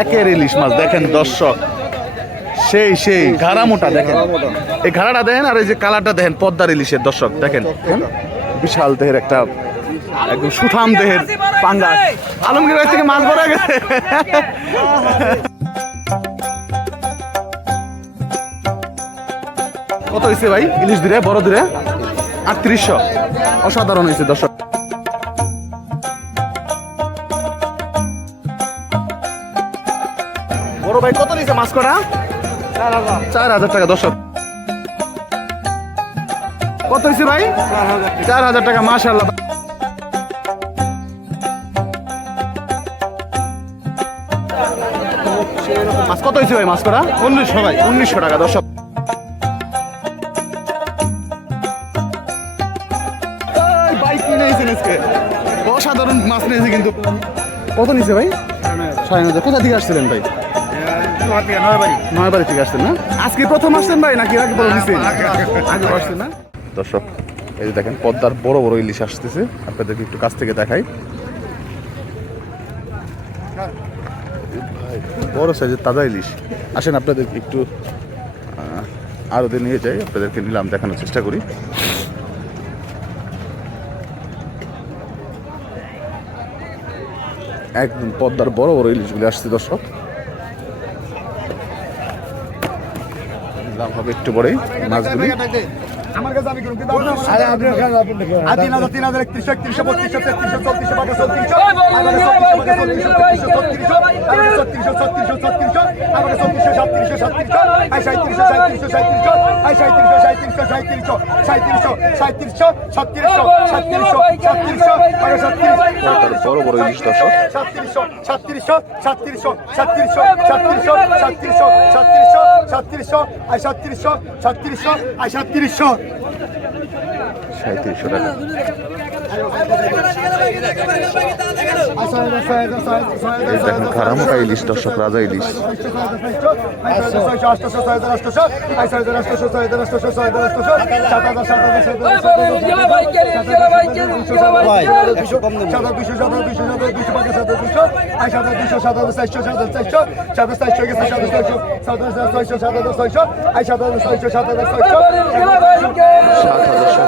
একের ইলিশ মাছ, দেখেন দর্শক। সেই সেই ঘাড়া মোটা দেখেন। এই ঘাড়াটা দেখেন আর এই যে কালারটা দেখেন, পদ্মার ইলিশের দর্শক, দেখেন? বিশাল দেহের একটা, একদম সুঠাম দেহের পাঙ্গা। আলমগীর থেকে মাছ ভরা গেছে। কত হয়েছে ভাই? ইলিশ দিরে বড় দিরে আটত্রিশশো। অসাধারণ হয়েছে দর্শক। বড় ভাই কত নিয়েছে মাছ করা চার হাজার টাকা দর্শক। কত হয়েছে ভাই? চার হাজার টাকা মাশাল্লাহ মাছ কত হয়েছে ভাই মাছ করা উনিশশো ভাই। উনিশশো টাকা দর্শক। অসাধারণ মাছ নিয়েছে কিন্তু। কত নিয়েছে ভাই? হাজার। কোথা থেকে আসছিলেন ভাই? নয় বাড়ি থেকে আসছেন না? আজকে প্রথম আসছেন ভাই নাকি আগে বড় নিছেন? আগে আসছেন না? দর্শক এই যে দেখেন পদ্মার বড় বড় ইলিশ আসতেছে। আপনাদেরকে একটু কাছ থেকে দেখাই। বড় সাইজের তাজা ইলিশ। আসেন আপনাদেরকে একটু আহ, আরও দিন নিয়ে যাই। আপনাদেরকে নিলাম দেখানোর চেষ্টা করি। একদম পদ্মার বড় বড় ইলিশগুলি আসছে দর্শক। লাভ হবে একটু পরে মাছগুলি বড় বড় ইলিশ দর্শক সাতত্রিশশো সাতত্রিশশো সাতত্রিশশো সাতত্রিশশো সাতত্রিশশো সাতত্রিশশো সাতত্রিশশো সাতত্রিশশো আই সাতত্রিশশো সাতত্রিশশো আই সাতত্রিশশো সাঁত্রিশশো টাকা দেখেন খারামোটা ইলিশ দর্শক রাজা ইলিশ। সাত হাজার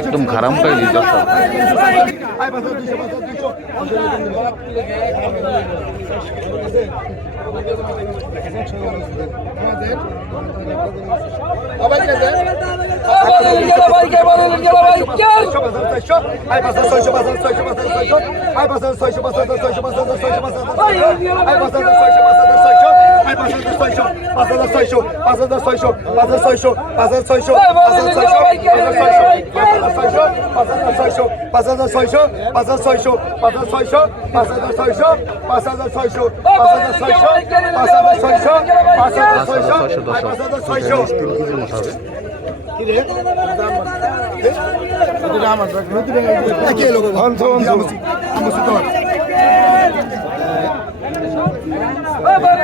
একদম খারাপ পাইলি দর্শক Ay basın soyşu basın soyşu basın soyşu basın soyşu basın soyşu Ay basın soyşu basın soyşu হাজার আট হাজার না আট হাজার দেন আট হাজার ছয়শো ছয়শো পাঁচশো ছয়শো আই পাঁচশো ছয়শো ছয়শো পাঁচশো ছয়শো আই পাঁচশো ছয়শো ছয়শো আই পাঁচশো ছয়শো ছয়শো পাঁচশো ছয়শো ছয়শো পাঁচশো ছয়শো ছয়শো পাঁচশো ছয়শো ছয়শো পাঁচশো ছয়শো ছয়শো পাঁচশো ছয়শো ছয়শো পাঁচশো ছয়শো ছয়শো পাঁচশো ছয়শো পাঁচশো ছয়শো ছয়শো দর্শক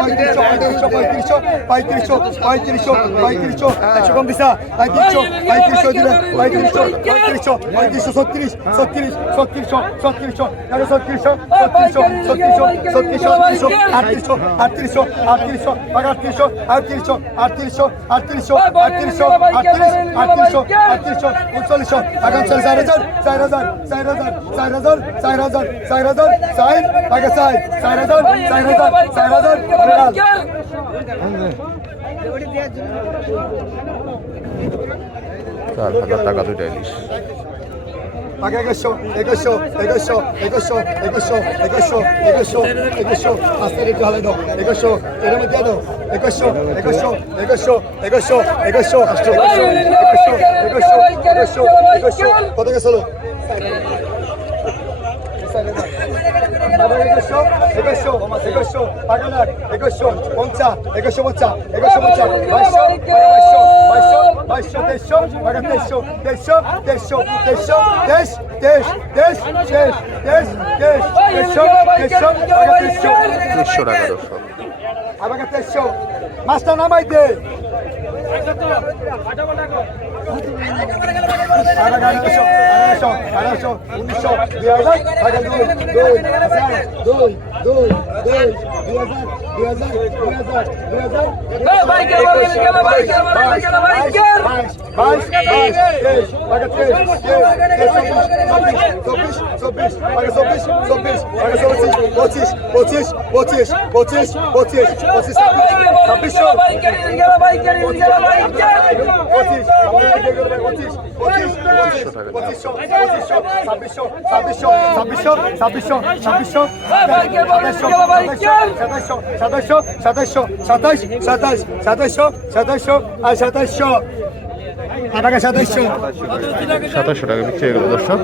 পঁয়ত্রিশশো পঁয়ত্রিশশো পঁয়ত্রিশশো পঁয়ত্রিশশো পঁয়ত্রিশশো একশো কম দিশা পঁয়ত্রিশশো পঁয়ত্রিশশো দিলে পঁয়ত্রিশশো পঁয়ত্রিশশো পঁয়ত্রিশশো ছত্রিশ ছত্রিশ, ছত্রিশশো ছত্রিশশো তেরো ছত্রিশশো ছত্রিশশো ছত্রিশশো ছত্রিশশো, আটত্রিশশো আটত্রিশশো আটত্রিশশো আটত্রিশশো আটত্রিশশো আটত্রিশশো আটত্রিশশো আটত্রিশশো, আটত্রিশ, আটত্রিশশো আটত্রিশশো, উনচল্লিশশো আগাম চার হাজার চার হাজার চার হাজার চার হাজার চার হাজার চার হাজার, চার, আগে চার চার হাজার চার হাজার চার হাজার চার হাজার টাকা দুইটা ইলিশ আগে একুশশো একুশশো একুশশো একুশশো একুশশো একুশশো একুশশো একুশশো আস্তে একটু হালে দাও একুশশো এর মধ্যে দাও একুশশো একুশশো একুশশো একুশশো একুশশো কত গেছিল একুশশো একুশশো একুশশো পাগলার একুশশো পঞ্চা একুশশো পঞ্চা একুশশো পঞ্চা বাইশশো বাইশশো বাইশশো বাইশশো তেইশশো পাগা তেইশশো তেইশশো তেইশশো তেইশশো তেইশ তেইশ তেইশ তেইশ তেইশ তেইশ তেইশশো টাকা আমাকে তেইশশো। মাছটা নামাই দে। আঠারোশো উনিশশো দুই হাজার হাজার দুই দুই দুই দুই দুই দুই হাজার দুই হাজার দুই হাজার দুই হাজার পঁচিশ পঁচিশ পঁচিশ পঁচিশ পঁচিশ পঁচিশ ছাব্বিশ ছাব্বিশ পঁচিশ সাতাশশো টাকা বিক্রি হয়ে গেল দর্শক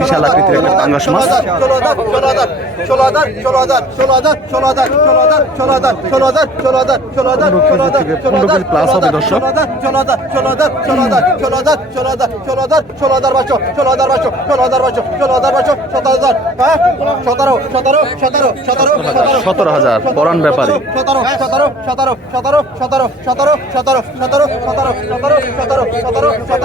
বিশাল আকৃতির একটা পাঙ্গাস মাছ হবে দর্শক। হ্যাঁ সতেরো হাজার পরান ব্যাপারী সতেরো সতেরো সতেরো সতেরো সতেরো সতেরো সতেরো সতেরো সতেরো সতেরো সতেরো সতেরো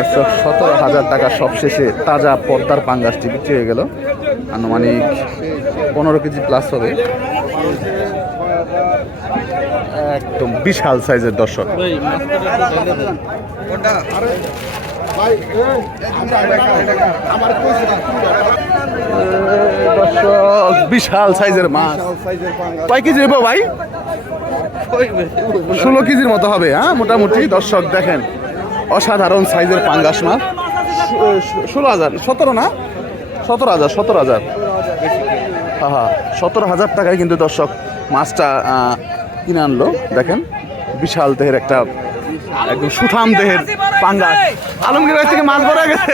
একশো সতেরো হাজার টাকা সবশেষে তাজা পদ্মার পাঙ্গাসটি বিক্রি হয়ে গেল। আনুমানিক পনেরো কেজি প্লাস হবে। একদম বিশাল সাইজের দর্শক। দর্শক, বিশাল সাইজের মাছ। কয় কেজি নেব ভাই? ষোলো কেজির মতো হবে হ্যাঁ? মোটামুটি দর্শক দেখেন, অসাধারণ সাইজের পাঙ্গাস মাছ। ষোলো হাজার, সতেরো না? সতেরো হাজার সতেরো হাজার। হ্যাঁ সতেরো হাজার টাকায় কিন্তু দর্শক মাছটা কিনে আনলো। দেখেন বিশাল দেহের একটা একদম সুঠাম দেহের পাঙ্গা আলমগীর ভাই থেকে মাছ ভরা গেছে।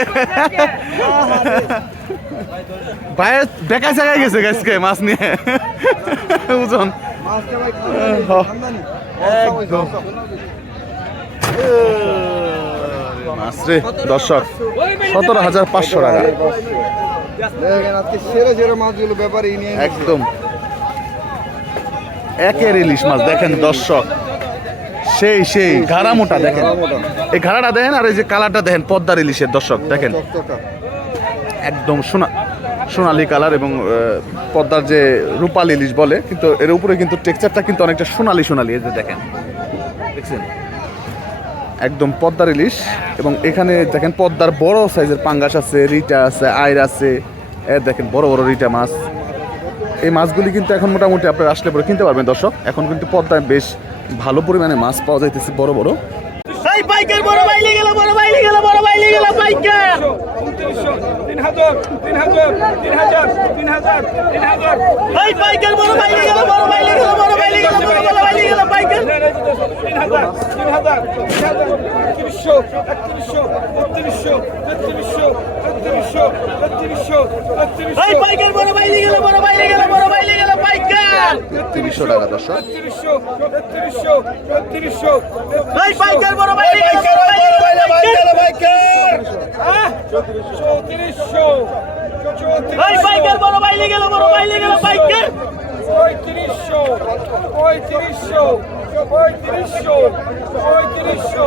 ভাইয়ের বেকা জায়গায় গেছে গাছকে মাছ নিয়ে। ওজন একদম। মাছ রে দর্শক সতেরো হাজার পাঁচশো টাকা। একদম। একের ইলিশ মাছ দেখেন দর্শক। সেই সেই ঘাড়া মোটা দেখেন এই ঘাড়াটা দেখেন আর এই যে কালারটা দেখেন পদ্মার ইলিশের দর্শক দেখেন। একদম সোনা সোনালি কালার এবং পদ্মার যে রূপালি ইলিশ বলে কিন্তু এর উপরে কিন্তু টেক্সচারটা কিন্তু অনেকটা সোনালি সোনালি এই যে দেখেন। দেখছেন? একদম পদ্মার ইলিশ এবং এখানে দেখেন পদ্মার বড় সাইজের পাঙ্গাস আছে রিটা আছে আইর আছে। এ দেখেন বড় বড় রিটা মাছ। এই মাছগুলি কিন্তু এখন মোটামুটি আপনারা আসলে পরে কিনতে পারবেন দর্শক এখন কিন্তু পদ্মায় বেশ ভালো পরিমাণে মাছ পাওয়া যাইতেছে বড় বড় তেত্রিশশো টাকা দর্শক চৌত্রিশশো পঁয়ত্রিশশো পঁয়ত্রিশশো পঁয়ত্রিশশো পঁয়ত্রিশশো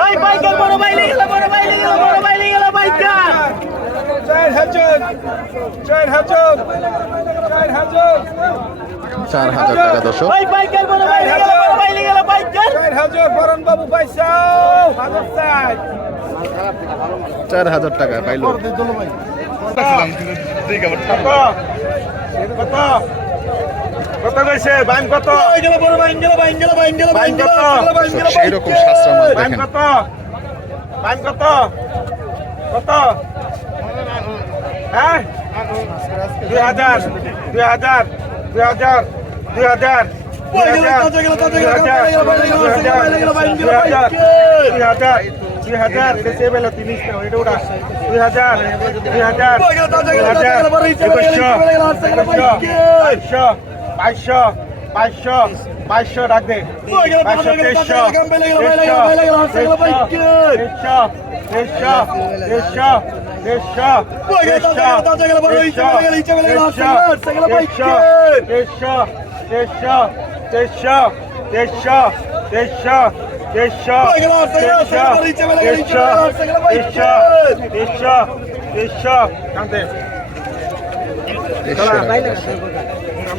ভাই পাইকার বড় ভাই লেগে গেল বড় ভাই লেগে গেল বড় ভাই লেগে গেল চার হাজার চার হাজার চার হাজার। চার হাজার টাকা দশ ভাই বড় ভাই লেগে গেল বড় ভাই লেগে গেল চার হাজার বাবু হাজার চার চার হাজার টাকা পাইলো। কত? কত কইছে বাইম কত গেল বড় বাইম গেল বাইম গেল বাইম গেল বাইম গেল বাইম গেল সেই রকম শাস্ত্রা মাছ দেখেন কত বাইম কত কত হ্যাঁ দুই হাজার দুই হাজার দুই হাজার দুই হাজার দুই হাজার তিরিশ এটা ওটা দুই হাজার দুই হাজার দুই হাজার একুশশো একুশশো বাইশশো বাইশশো বাইশশো রাখ দে বাইশশো তেইশশো তেইশশো তেইশশো তেইশশো তেইশশো তেইশশো তেইশশো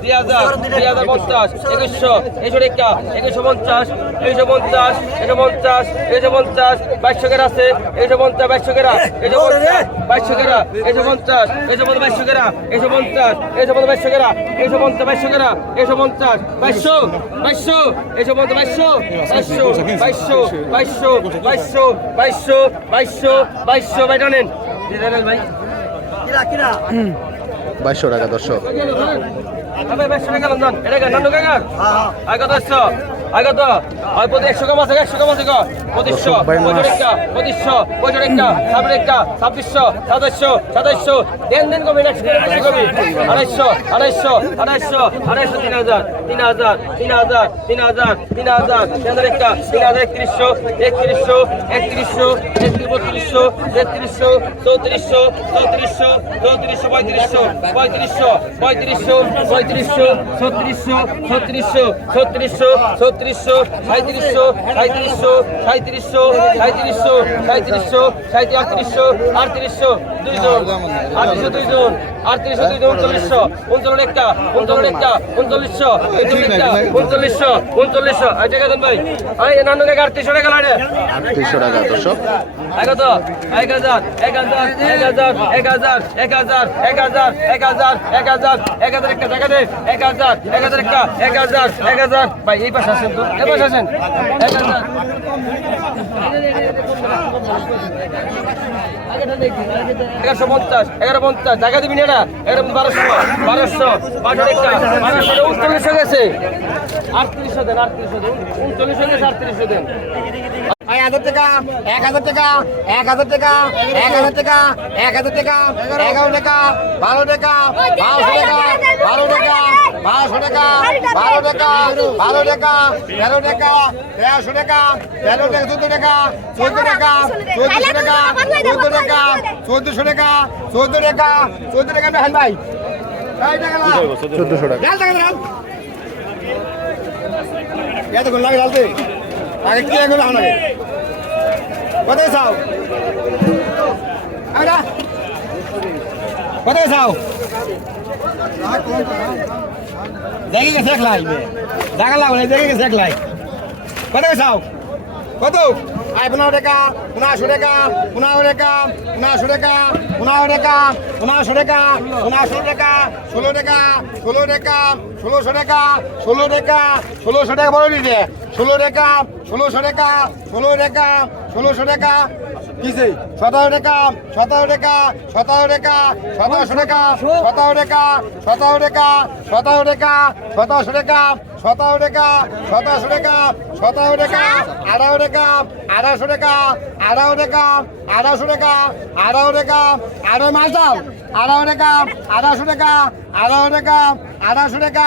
দুই হাজার দুই হাজার পঞ্চাশ একুশশো একশো টাকা একুশশো পঞ্চাশ একশো পঞ্চাশ একশো পঞ্চাশ একশো পঞ্চাশ বাইশশো কেরা আছে একশো পঞ্চাশ বাইশশো কেরা একশো পঞ্চাশ বাইশশো কেরা একশো পঞ্চাশ একশো পঞ্চাশ বাইশশো কেরা একশো পঞ্চাশ একশো পঞ্চাশ বাইশশো কেরা একশো পঞ্চাশ বাইশশো কেরা একশো পঞ্চাশ বাইশশো বাইশশো একশো পঞ্চাশ বাইশশো বাইশশো বাইশশো বাইশশো বাইশশো বাইশশো বাইশশো বাইশশো বাইটা নেন ভাই বাইশশো টাকা দর্শক আবে বাইশশো টাকা দর্শক আগে তো একশো আর প্রতি একশো কম আছে একশো কম আছে পঁচিশশো পঁয়ষট্টি পঁচিশশো পঁয়ষট্টি ছাব্বিশ ছাব্বিশশো সাতাশশো সাতাশশো। দেন দেন কবি নেক্সট কবি। আড়াইশো আড়াইশো আড়াইশো আড়াইশো তিন হাজার তিন হাজার তিন হাজার তিন হাজার তিন হাজার। তিন হাজার একটা তিন হাজার একত্রিশশো একত্রিশশো একত্রিশশো একত্রিশ বত্রিশশো তেত্রিশশো চৌত্রিশশো চৌত্রিশশো চৌত্রিশশো পঁয়ত্রিশশো পঁয়ত্রিশশো পঁয়ত্রিশশো পঁয়ত্রিশশো ছত্রিশশো ছত্রিশশো ছত্রিশশো ছত্রিশশো সাঁত্রিশশো সাঁত্রিশশো সাঁত্রিশশো সাঁত্রিশশো সাঁত্রিশশো সাঁত্রিশ আটত্রিশশো আটত্রিশশো দুইজন আটত্রিশশো দুইজন আটত্রিশশো দুইজন উনচল্লিশশো উনচল্লিশ একটা উনচল্লিশ একটা উনচল্লিশশো উনচল্লিশশো উনচল্লিশশো এই টাকা দেন ভাই এই নানু কাকা আটত্রিশশো টাকা লাগে আটত্রিশশো টাকা দর্শক এক হাজার এক হাজার এক হাজার এক হাজার এক হাজার এক হাজার এক হাজার এক হাজার এক হাজার এক হাজার একটা টাকা দে এক হাজার এক হাজার একটা এক হাজার এক হাজার ভাই এই পাশে আসেন এই আসেন। এগারোশো পঞ্চাশ এগারো পঞ্চাশ টাকা দিবি না এগারো, বারোশো বারোশো বারোশো বারোশো, উনচল্লিশশো গেছে। আটত্রিশশো দেন আটত্রিশশো দেন, উনচল্লিশশো গেছে, আটত্রিশশো দেন। এক হাজার টাকা এক হাজার টাকা এক হাজার টাকা এক হাজার টাকা এক হাজার টাকা এগারো টাকা বারো টাকা বারোশো টাকা বারো টাকা বারোশো টাকা বারো টাকা বারো টাকা তেরো টাকা তেরোশো টাকা তেরো টাকা চোদ্দ টাকা চোদ্দ টাকা চোদ্দশো টাকা চোদ্দ টাকা চোদ্দশো টাকা চোদ্দ টাকা চোদ্দ টাকা হান ভাই। চোদ্দশো টাকা? এতক্ষণ লাগে আগে কি এগুলো আনাবে কোথায় চাও আরে কোথায় চাও দেখে গেছে এক দেখা লাগবে দেখে গেছে এক লাই কোথায় চাও কত? পনেরো টাকা পনেরোশো টাকা পনেরো টাকা পনেরোশো টাকা পনেরো টাকা পনেরোশো টাকা পনেরোশো টাকা ষোলো টাকা ষোলো টাকা ষোলোশো টাকা ষোলো টাকা ষোলোশো টাকা বড় দিতে ষোলো টাকা ষোলোশো টাকা ষোলো টাকা ষোলোশো টাকা কিসে সতেরো টাকা সতেরো টাকা সতেরো টাকা সতেরোশো টাকা সতেরো টাকা সতেরো টাকা সতেরো টাকা সতেরোশো টাকা সতেরো টাকা সতেরোশো টাকা সতেরো টাকা আঠারো টাকা আঠারোশো টাকা আঠারো টাকা আঠারোশো টাকা আঠারো টাকা আঠারো মাস দাও আঠারো টাকা আঠারোশো টাকা আঠারো টাকা আঠারোশো টাকা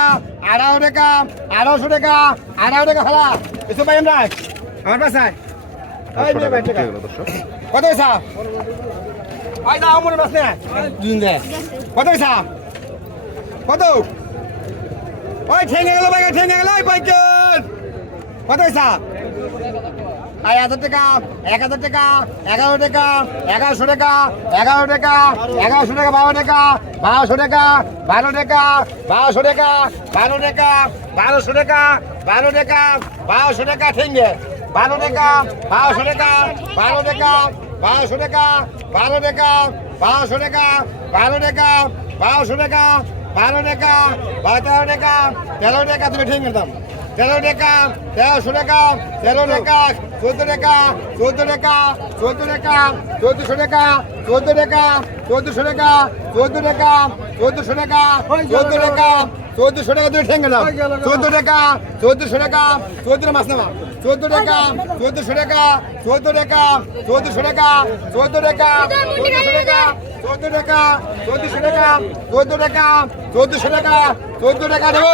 আঠারো টাকা আঠারোশো টাকা আঠারো টাকা খেলা এসব পাই আমরা আমার বাসায় ভাই কত পয়সা আমার কত পয়সা কত ওই ঠেঙে গেল বাইকে ঠেঙে গেল, ওই বাইকের কত পয়সা? আই হাজার টাকা, এক হাজার টাকা, এগারো টাকা, এগারোশো টাকা, এগারো টাকা, এগারোশো টাকা, বারো টাকা, বারোশো টাকা, বারো টাকা, বারোশো টাকা, বারো টাকা, বারোশো টাকা, বারো টাকা, বারোশো টাকা ঠেঙ্গে বারো টাকা, বারোশো টাকা, বারো টাকা, বারোশো টাকা, বারো টাকা, বারোশো টাকা, বারো টাকা, বারোশো টাকা বারো টাকা বারো তেরো টাকা তেরো টাকা তুমি ঠেঙ্গে দাম তেরো টাকা তেরোশো টাকা তেরো টাকা চোদ্দ টাকা চোদ্দ টাকা চোদ্দ টাকা চোদ্দশো টাকা চোদ্দ টাকা চোদ্দশো টাকা চোদ্দ টাকা চোদ্দশো টাকা চোদ্দ টাকা চোদ্দশো টাকা তুমি ঠেঙ্গে দাও। চোদ্দ টাকা চোদ্দশো টাকা চোদ্দ মাস নেওয়া চোদ্দ টাকা চোদ্দশো টাকা চোদ্দ টাকা চোদ্দশো টাকা চোদ্দ টাকা চোদ্দশো টাকা চোদ্দ টাকা চোদ্দশো টাকা চোদ্দ টাকা চোদ্দশো টাকা চোদ্দ টাকা দেবো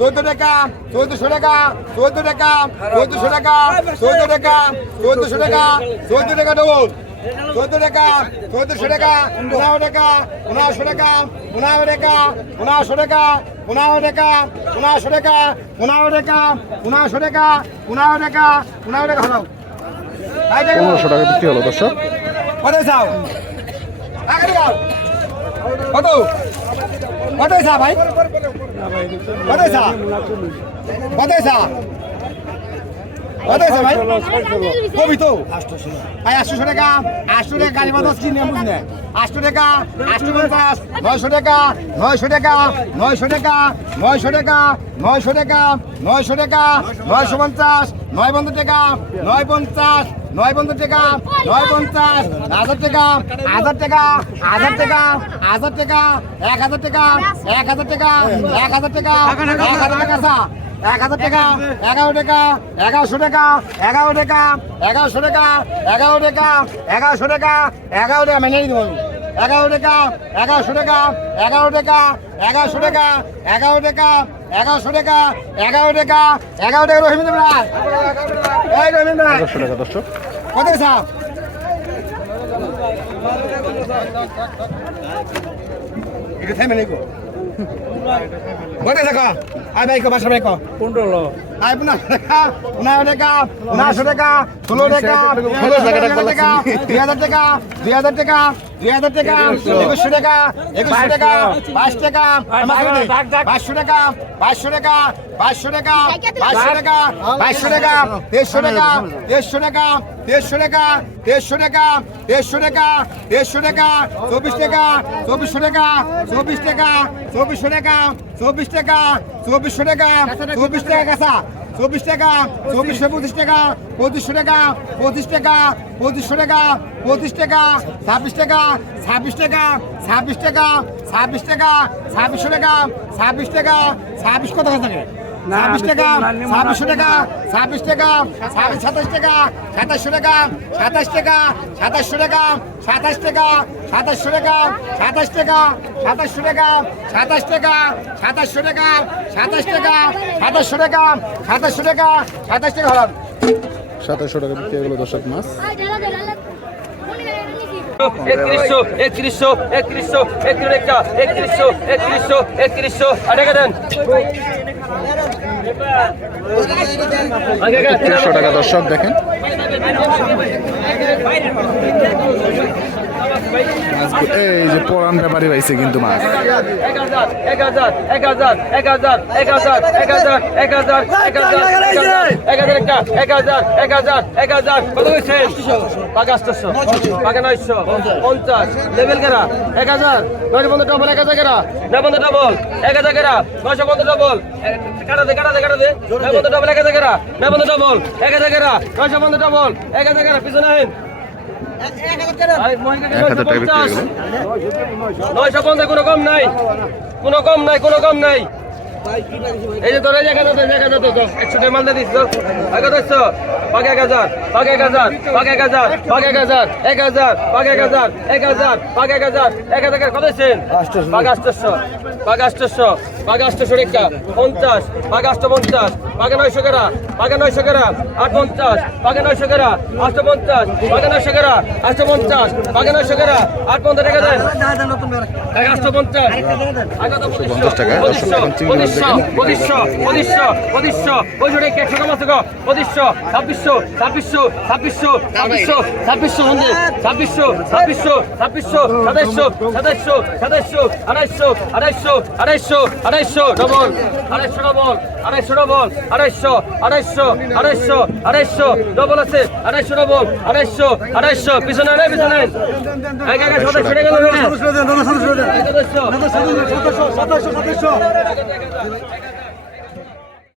চোদ্দ টাকা চোদ্দশো টাকা চোদ্দ টাকা চোদ্দশো টাকা চোদ্দ টাকা চোদ্দশো টাকা চোদ্দ টাকা দেবো চোদ্দ টাকা চোদ্দশো টাকা পনেরো টাকা পনেরোশো টাকা পনেরো টাকা পনেরোশো টাকা পনেরো টাকা পনেরোশো টাকা পনেরো টাকা পনেরোশো টাকা পনেরো টাকা পনেরো টাকা হলো। পনেরোশো টাকা বিক্রি হলো দর্শক। কত চাও কত? কত ভাই? কত কত নয় পঞ্চাশ নয় বন্ধু টাকা নয় পঞ্চাশ হাজার টাকা হাজার টাকা হাজার টাকা হাজার টাকা এক হাজার টাকা এক হাজার টাকা এক হাজার টাকা এক হাজার টাকা। এক হাজার টাকা এগারো টাকা এগারোশো টাকা এগারো টাকা এগারোশো টাকা এগারো টাকা এগারোশো টাকা এগারো টাকা মেনে দিব এগারো টাকা এগারোশো টাকা এগারো টাকা এগারোশো টাকা এগারো টাকা এগারোশো টাকা এগারো টাকা এগারো টাকা রহিমিন্দ্র রায়। এই রহিমিন্দ্র রায়। এগারোশো টাকা দর্শক কত সাপ এটা থেমে নেই গো। কত টাকা আয় ভাই কো বাসা ভাই পনেরো। আয় পনেরো টাকা পনেরো টাকা পনেরোশো টাকা ষোলো টাকা ষোলো টাকা দুই হাজার টাকা দুই হাজার টাকা দুই হাজার টাকা একুশশো। টাকা একুশশো টাকা বাইশ টাকা বাইশশো টাকা বাইশশো টাকা বাইশশো টাকা বাইশশো টাকা বাইশশো টাকা দেড়শো টাকা দেড়শো টাকা দেড়শো টাকা দেড়শো টাকা দেড়শো টাকা দেড়শো টাকা, চব্বিশ টাকা, চব্বিশশো টাকা, চব্বিশ টাকা, চব্বিশশো টাকা, চব্বিশ টাকা, চব্বিশশো টাকা, চব্বিশ টাকা কাঁচা, চব্বিশ টাকা, চব্বিশশো পঁচিশ টাকা, পঁচিশশো টাকা, পঁচিশ টাকা, পঁচিশশো টাকা, পঁচিশ টাকা, ছাব্বিশ টাকা ছাব্বিশ টাকা ছাব্বিশ টাকা ছাব্বিশ টাকা, ছাব্বিশশো টাকা, ছাব্বিশ টাকা, ছাব্বিশ কত থাকে? ছাব্বিশ টাকা ছাব্বিশশো টাকা ছাব্বিশ টাকা ছাব্বিশ সাতাশ টাকা সাতাশশো টাকা সাতাশ টাকা সাতাশশো টাকা সাতাশ টাকা সাতাশশো টাকা সাতাশ টাকা সাতাশশো টাকা সাতাশ টাকা সাতাশশো টাকা সাতাশ টাকা সাতাশশো টাকা সাতাশশো টাকা সাতাশ টাকা হলাম সাতাশশো টাকা বিক্রি হলো দর্শক মাছ একত্রিশশো একত্রিশশো একত্রিশশো একত্রিশশো একত্রিশশো একত্রিশশো আটাকা দেন আগে একত্রিশশো টাকা দর্শক দেখেন। এই যে পরান ব্যাপারে পাইছে কিন্তু মাছ পঞ্চাশ লেভেল কেরা এক হাজার নয়শো পনেরো ডবল এক হাজার কেরা নয় পনেরো ডবল এক হাজার কেরা নয়শো পনেরো ডবল কাটাতে কাটাতে কাটাতে নয় পনেরো ডবল এক হাজার কেরা নয় পনেরো ডবল এক হাজার কেরা নয়শো পনেরো ডবল এক হাজার কেরা পিছনে এক হাজার টাকা বিক্রি হয়ে গেল। নয়শো পঞ্চাশ কোনো কম নাই। কোনো কম নাই কোনো কম নাই। এই যে তোর এই জায়গা তো জায়গা তো একশো টাকা মাল দিয়ে দিস তো আগে তো একশো এক হাজার পাকে এক হাজার পাকে এক হাজার পাকে এক হাজার এক হাজার পাকে এক হাজার এক হাজার পাকে এক হাজার এক হাজার কত পাকে আটশোশো পাকে আটশোশো আটশোশো রেখা পঞ্চাশ আটশো পঞ্চাশ পাকে নয়শো কেরা পাকে নয়শো কেরা আট পঞ্চাশ পাকে নয়শো কেরা আটশো পঞ্চাশ পাকে নয়শো কেরা আটশো পঞ্চাশ পাকে নয়শো কেরা আট পঞ্চাশ টাকা দেন। আটশো পঞ্চাশ। পঞ্চাশ টাকা। পঁচিশশো পঁচিশশো পঁচিশশো পঁচিশশো পঁচিশশো একশো ছাব্বিশশো ছাব্বিশশো ছাব্বিশশো ছাব্বিশশো ছাব্বিশশো ছাব্বিশশো ছাব্বিশশো ছাব্বিশশো সাতাইশশো সাতাইশশো সাতাইশশো আড়াইশো আড়াইশো আড়াইশো আড়াইশো ডবল আড়াইশো ডবল আড়াইশো ডবল আড়াইশো আড়াইশো আড়াইশো আড়াইশো ডবল আছে আড়াইশো ডবল আড়াইশো আড়াইশো পিছনে আড়াই পিছনে সাতাইশো সাতাশশো সাতাশশো সাতাশশো